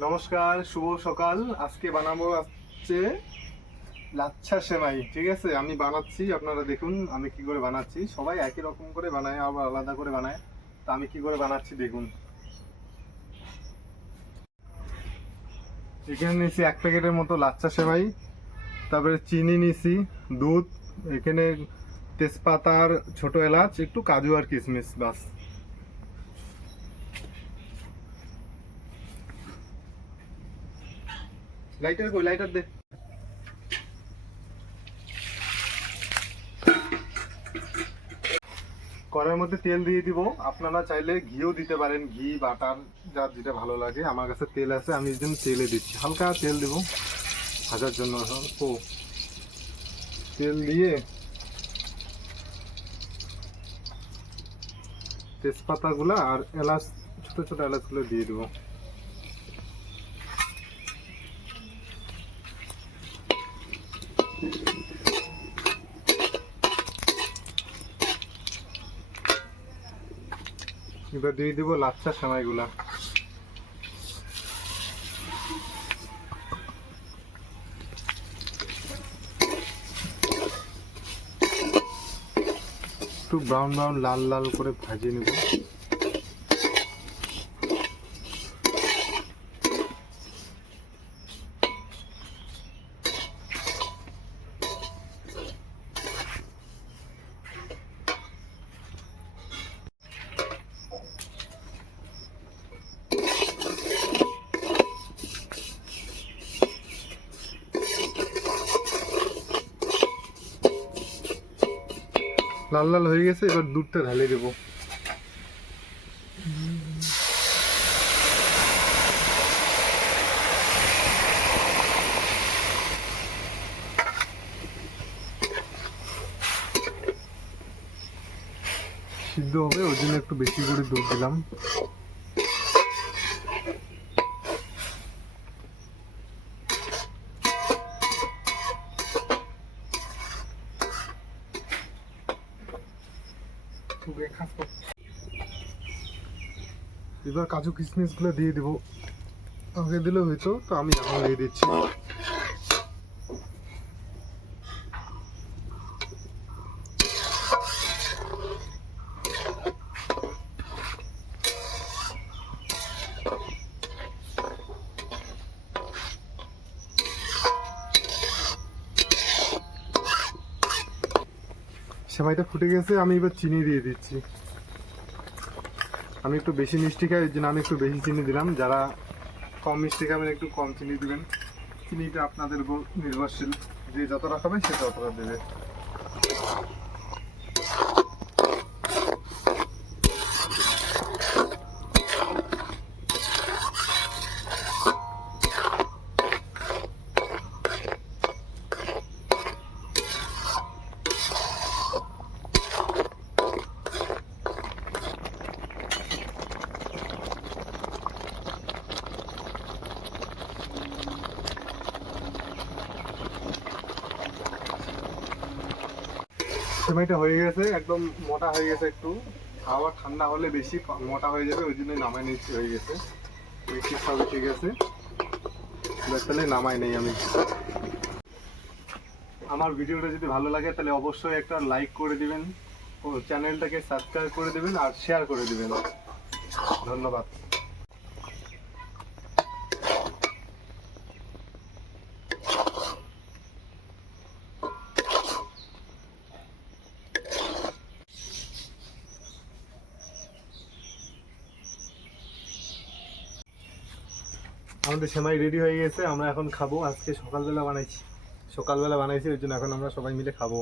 নমস্কার, শুভ সকাল। আজকে বানাবো হচ্ছে লাচ্ছা সেমাই। ঠিক আছে, আমি বানাচ্ছি, আপনারা দেখুন আমি কি করে বানাচ্ছি। সবাই একই রকম করে বানায়, আবার আলাদা করে বানায়, তা আমি কি করে বানাচ্ছি দেখুন। এখানে নিয়েছি 1 প্যাকেটের মতো লাচ্ছা সেমাই, তারপরে চিনি নিয়েছি, দুধ, এখানে তেজপাতার ছোট এলাচ, একটু কাজু আর কিশমিশ, বাস। লাইটার কই, লাইটার দে। কড়াইয়ের মধ্যে তেল দিয়ে দিব, আপনারা চাইলে ঘিও দিতে পারেন, ঘি বাটার যার যেটা ভালো লাগে। আমার কাছে তেল আছে, আমি এই জন্য তেলে দিচ্ছি, হালকা তেল দেব ভাজার জন্য। অল্প তেল দিয়ে তেজপাতাগুলো আর এলাচ, ছোট ছোট এলাচগুলো দিয়ে দেবো। এবার দিয়ে দেবো লাচ্ছা সেমাইগুলা। একটু ব্রাউন ব্রাউন লাল লাল করে ভাজিয়ে নেব। লাল লাল হয়ে গেছে, এবার দুধটা ঢালে দেবো। সিদ্ধ হবে, ওই জন্য একটু বেশি করে দুধ দিলাম। এবার কাজু কিশমিশ গুলো দিয়ে দেবো, আগে দিলে হয়তো, তো আমি এখন দিয়ে দিচ্ছি। সেমাইটা ফুটে গেছে, আমি এবার চিনি দিয়ে দিচ্ছি। আমি একটু বেশি মিষ্টি খাই, ওই জন্য আমি একটু বেশি চিনি দিলাম। যারা কম মিষ্টি খাবেন একটু কম চিনি দিবেন। চিনিটা আপনাদের উপর নির্ভরশীল, যে যতটা খাবে সে ততটা দেবে। সেমাইটা হয়ে গেছে, একদম মোটা হয়ে গেছে। একটু খাওয়া ঠান্ডা হলে বেশি মোটা হয়ে যাবে, ওই জন্যই নামাই নিচ্ছি। হয়ে গেছে, বেশি সবই ঠিক আছে, তাহলে নামাই নেই আমি। আমার ভিডিওটা যদি ভালো লাগে তাহলে অবশ্যই একটা লাইক করে দিবেন, ও চ্যানেলটাকে সাবস্ক্রাইব করে দিবেন আর শেয়ার করে দিবেন। ধন্যবাদ। আমাদের সেমাই রেডি হয়ে গেছে, আমরা এখন খাবো। আজকে সকালবেলা বানাইছি, ওই জন্য এখন আমরা সবাই মিলে খাবো।